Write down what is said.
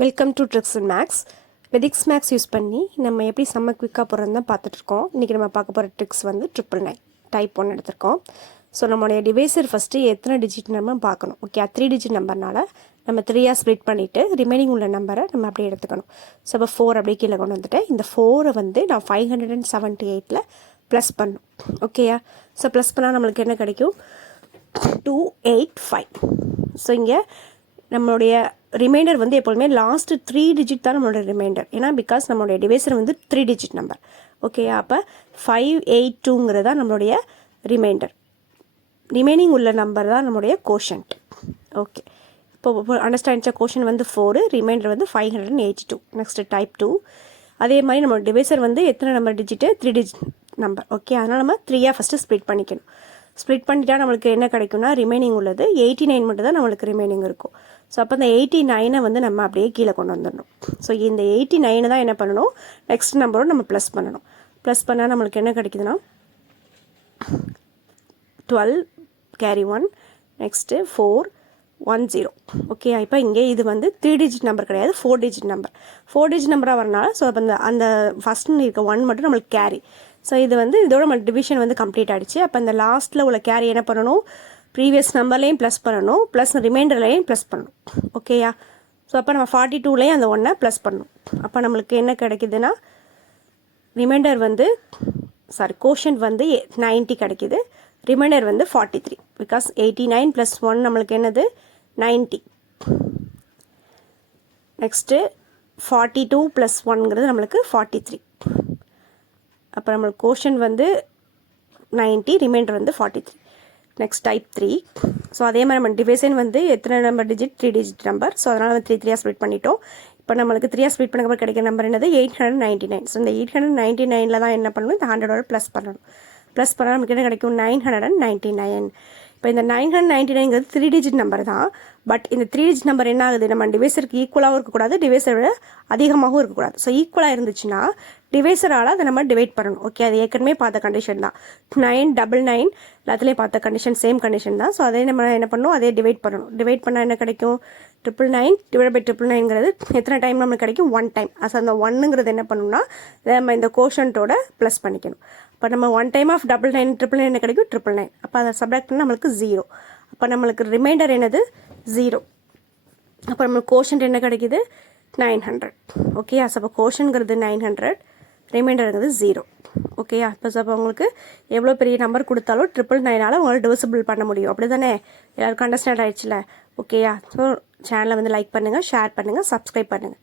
Welcome to tricks and maths. Vedic maths use பண்ணி நம்ம எப்படி செம்ம குவிக்காக போகிறோன்னு தான் பார்த்துட்ருக்கோம். இன்றைக்கி நம்ம பார்க்க போகிற ட்ரிக்ஸ் வந்து 999 டைப் 1 எடுத்திருக்கோம். ஸோ நம்மளுடைய டிவைசர் ஃபஸ்ட்டு எத்தனை டிஜிட் நம்ம பார்க்கணும். ஓகே, 3 டிஜிட் நம்பர்னால நம்ம 3 ஸ்ப்ளிட் பண்ணிவிட்டு ரிமைனிங் உள்ள நம்பரை நம்ம அப்படியே எடுத்துக்கணும். ஸோ இப்போ 4 அப்படியே கீழே கொண்டு வந்துட்டு இந்த 4 வந்து நான் 578 ப்ளஸ் பண்ணும். ஓகேயா? ஸோ ப்ளஸ் பண்ணால் நம்மளுக்கு என்ன கிடைக்கும்? 285. ஸோ இங்கே நம்மளுடைய ரிமைண்டர் வந்து எப்போதுமே லாஸ்ட்டு 3 டிஜிட் தான் நம்மளோட ரிமைண்டர். ஏன்னா பிகாஸ் நம்மளுடைய டிவைசர் வந்து 3 டிஜிட் நம்பர். ஓகேயா? அப்போ 582ங்கிறது தான் நம்மளுடைய ரிமைண்டர். ரிமைனிங் உள்ள நம்பர் தான் நம்மளுடைய கோஷன்ட். ஓகே, இப்போ அண்டர்ஸ்டாண்டிச்சா? கோஷன் வந்து 4, ரிமைண்டர் வந்து 582. Next type 2. அதே மாதிரி நம்மளோட டிவைசர் வந்து எத்தனை number digit? 3 digit number. Okay, அதனால் நம்ம 3 ஃபஸ்ட்டு ஸ்ப்ளிட் பண்ணிக்கணும். ஸ்ப்ளிட் பண்ணிட்டா நம்மளுக்கு என்ன கிடைக்கும்னா ரிமைனிங் உள்ளது 89 மட்டும் தான் நம்மளுக்கு ரிமைனிங் இருக்கும். ஸோ அப்போ இந்த 89 வந்து நம்ம அப்படியே கீழே கொண்டு வந்துடணும். ஸோ இந்த 89 தான் என்ன பண்ணணும்? நெக்ஸ்ட் நம்பரும் நம்ம ப்ளஸ் பண்ணணும். ப்ளஸ் பண்ணால் நம்மளுக்கு என்ன கிடைக்குதுன்னா 12 கேரி 1 நெக்ஸ்ட்டு 410. ஓகே, இப்போ இங்கே இது வந்து 3 டிஜிட் நம்பர் கிடையாது, 4 டிஜிட் நம்பர். 4 டிஜிட் நம்பராக வரனால ஸோ அப்போ அந்த ஃபஸ்ட்டு இருக்க 1 மட்டும் நம்மளுக்கு கேரி. ஸோ இது வந்து இதோட நம்ம டிவிஷன் வந்து கம்ப்ளீட் ஆகிடுச்சு. அப்போ இந்த லாஸ்ட்டில் உள்ள கேரி என்ன பண்ணணும்? ப்ரீவியஸ் நம்பர்லேயும் ப்ளஸ் பண்ணணும், ப்ளஸ் ரிமைண்டர்லேயும் ப்ளஸ் பண்ணணும். ஓகேயா? ஸோ அப்போ நம்ம 42லேயும் அந்த 1 ப்ளஸ் பண்ணணும். அப்போ நம்மளுக்கு என்ன கிடைக்குதுன்னா ரிமைண்டர் வந்து கோஷன்ட் வந்து 90 கிடைக்கிது. ரிமைண்டர் வந்து 43. பிகாஸ் 89 + 1 நம்மளுக்கு என்னது? 90. நெக்ஸ்ட்டு 42 + 1ங்கிறது நம்மளுக்கு 43. அப்போ நம்மளுக்கு கோஷன் வந்து 90, ரிமைண்டர் வந்து 43. Next type 3. ஸோ அதே மாதிரி நம்ம டிவைசன் வந்து எத்தனை number digit? 3 digit number. So அதனால் நம்ம 3 ஸ்ப்ளிட் பண்ணிட்டோம். இப்போ நம்மளுக்கு 3 ஸ்ப்ளிட் பண்ணக்கப்புறம் கிடைக்கிற நம்பர் என்னது? 899. ஸோ இந்த 899 தான் என்ன பண்ணணும்? இந்த 100 ப்ளஸ் பண்ணணும். ப்ளஸ் பண்ணால் நமக்கு என்ன கிடைக்கும்? 999. இப்போ இந்த 999ங்கிறது 3 டிஜிட் நம்பர் தான். பட் இந்த 3 டிஜிட் நம்பர் என்ன ஆகுது? நம்ம டிவைசருக்கு ஈக்குவலாகவும் இருக்கக்கூடாது, டிவைசரை விட அதிகமாகவும் இருக்கக்கூடாது. ஸோ ஈக்குவலாக இருந்துச்சுன்னா டிவைசரால் அதை நம்ம டிவைட் பண்ணணும். ஓகே, அது ஏற்கனவே பார்த்த கண்டிஷன் தான். 999 எல்லாத்துலேயும் பார்த்த கண்டிஷன் சேம் கண்டிஷன் தான். ஸோ அதே நம்ம என்ன பண்ணணும்? அதே டிவைட் பண்ணணும். டிவைட் பண்ணால் என்ன கிடைக்கும்? 999 டிவைட் பை 999ங்கிறது எத்தனை டைம் நம்மளுக்கு கிடைக்கும்? 1 டைம். ஸோ அந்த 1ங்கிறது என்ன பண்ணணும்னா நம்ம இந்த கோஷன்ட்டோட ப்ளஸ் பண்ணிக்கணும். இப்போ நம்ம 1 டைம் ஆஃப் 999 என்ன கிடைக்கும்? 999. அப்போ அதை சப்ராக்ட் பண்ணால் நம்மளுக்கு 0. அப்போ நம்மளுக்கு ரிமைண்டர் என்னது? 0. அப்போ நம்மளுக்கு கோஷன்ட் என்ன கிடைக்கிது? 900. ஓகேயா? ஸோ அப்போ கோஷன்ங்கிறது 900, ரிமைண்டருங்கிறது 0. ஓகேயா? அப்போ உங்களுக்கு எவ்வளோ பெரிய நம்பர் கொடுத்தாலும் 999 உங்களால் டிவிசிபிள் பண்ண முடியும். அப்படி தானே? எல்லாருக்கும் அண்டர்ஸ்டாண்ட் ஆகிடுச்சுல? ஓகேயா? ஸோ சேனலை வந்து லைக் பண்ணுங்கள், ஷேர் பண்ணுங்கள், சப்ஸ்கிரைப் பண்ணுங்கள்.